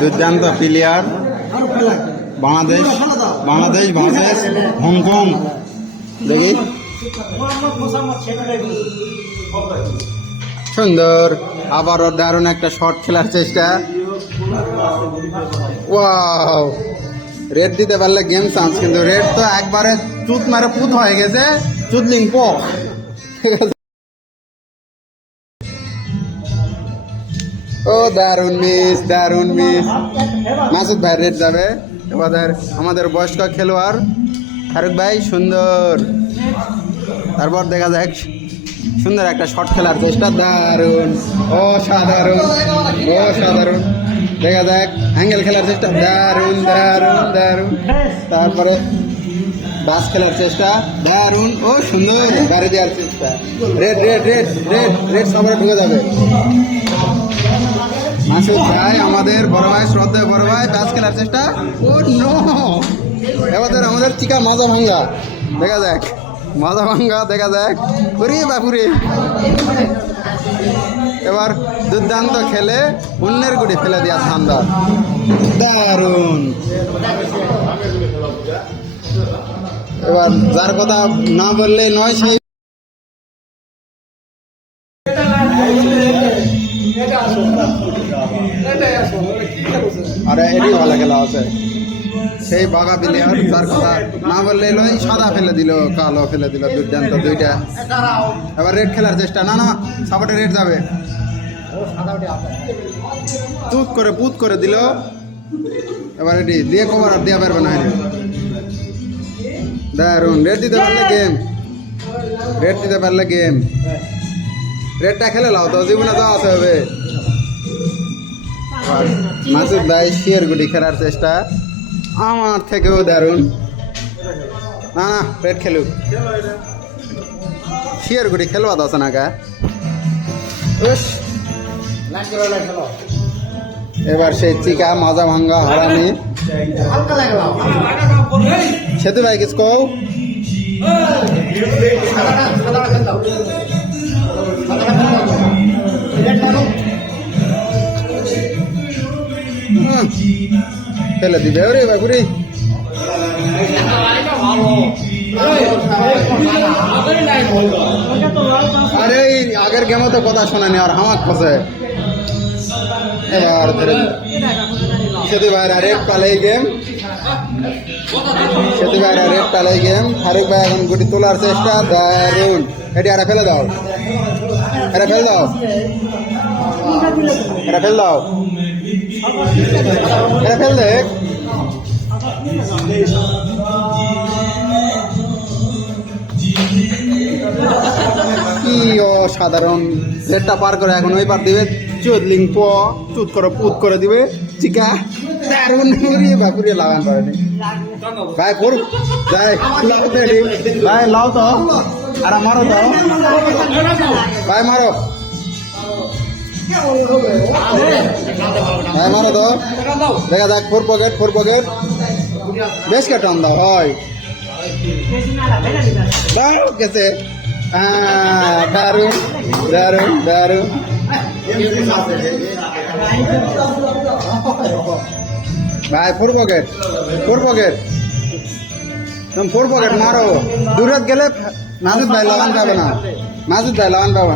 দুর্দান্ত player Bangladesh Bangladesh Bangladesh, Hong Kong. দেখি। সুন্দর। আবারও দারুণ একটা শট খেলার চেষ্টা। ওয়াও রেড দিতে পারলে গেম চান্স কিন্তু রেড তো একবারে চুত মারে পুত হয়ে গেছে। চুতলিং প। দারুণ মিস দারুণ মিস মাসুদ ভাই রেড যাবে। এবার আমাদের বয়স্ক খেলোয়াড় ফারুক ভাই, সুন্দর। তারপর দেখা যাক, সুন্দর একটা শট খেলার চেষ্টা। দারুণ, অসাধারণ অসাধারণ। দেখা যাক অ্যাঙ্গেল খেলার চেষ্টা। দারুণ দারুণ দারুণ। তারপরে বাস খেলার চেষ্টা। দারুণ, ও সুন্দর। বাড়ি দেওয়ার চেষ্টা। Red red red red red সবার ঢুকে যাবে। মাসুদ ভাই আমাদের বড় ভাই শ্রদ্ধা বড় ভাই বাস খেলার চেষ্টা ও এবার আমাদের চিকা মাজা ভাঙ্গা, দেখা যাক। মাজা ভাঙ্গা, দেখা যাক। ওরে বাপুরে এবার দুর্দান্ত খেলে অন্যের গুড়ি ফেলে দেওয়া ধান্দা। দারুণ। এবার যার কথা না বললে নয়, সেই আরে এটি ভালো খেলা আছে সেই বাঘা প্লেয়ার তার কথা না বললে লই সাদা ফেলে দিল, কালো ফেলে দিল, দুর্দান্ত দুইটা। এবার রেড খেলার চেষ্টা। না না সাপোর্টে রেড যাবে। পুত করে পুত করে দিল। এবার এটি দিয়ে কভার আর দেওয়া পারবে না। দারুণ রেড দিতে পারলে গেম রেড দিতে পারলে গেম রেডটা খেলে লাও তো, জীবনে তো আছে হবে। মাসুদ ভাই শিয়ার গুলি খেলার চেষ্টা। আমার থেকেও দারুণ। না না রেড খেলুক। শিয়ার গুলি খেলবা আছে না এবার সেই চিকা মাজা ভাঙ্গা হারানি সেতু ভাই কিছু কও? হুম, ফেলে দিবে ওরে বাবুরে আরে, আগের গেমে তো কথা শোনেনি আর হামাক কষে এবার ধরে সেতু গেম গেম ভাই এখন তোলার চেষ্টা দারুণ দাও। এটা দাও। এটা দাও। ফেল দেখ কি অসাধারণ। রেডটা পার করে এখন ওই পার দিবে চুদলিং প চুত করে, পুত করে দিবে, চিকা। করে লাগান ভাই পড় যাই লাও দে রে। ভাই, লাও তো। আর মারো তো। ভাই, মারো। ভাই মারো তো দেখা যাক ফোর পকেট ফোর পকেট বেশ কাটান দাও হয় দারুণ গেছে হ্যাঁ দারুণ ভাই ফোর পকেট ফোর পকেট তুমি ফোর পকেট মারো দূরে গেলে মাসুদ ভাই লাগান পাবে না মাসুদ ভাই লাগান পাবে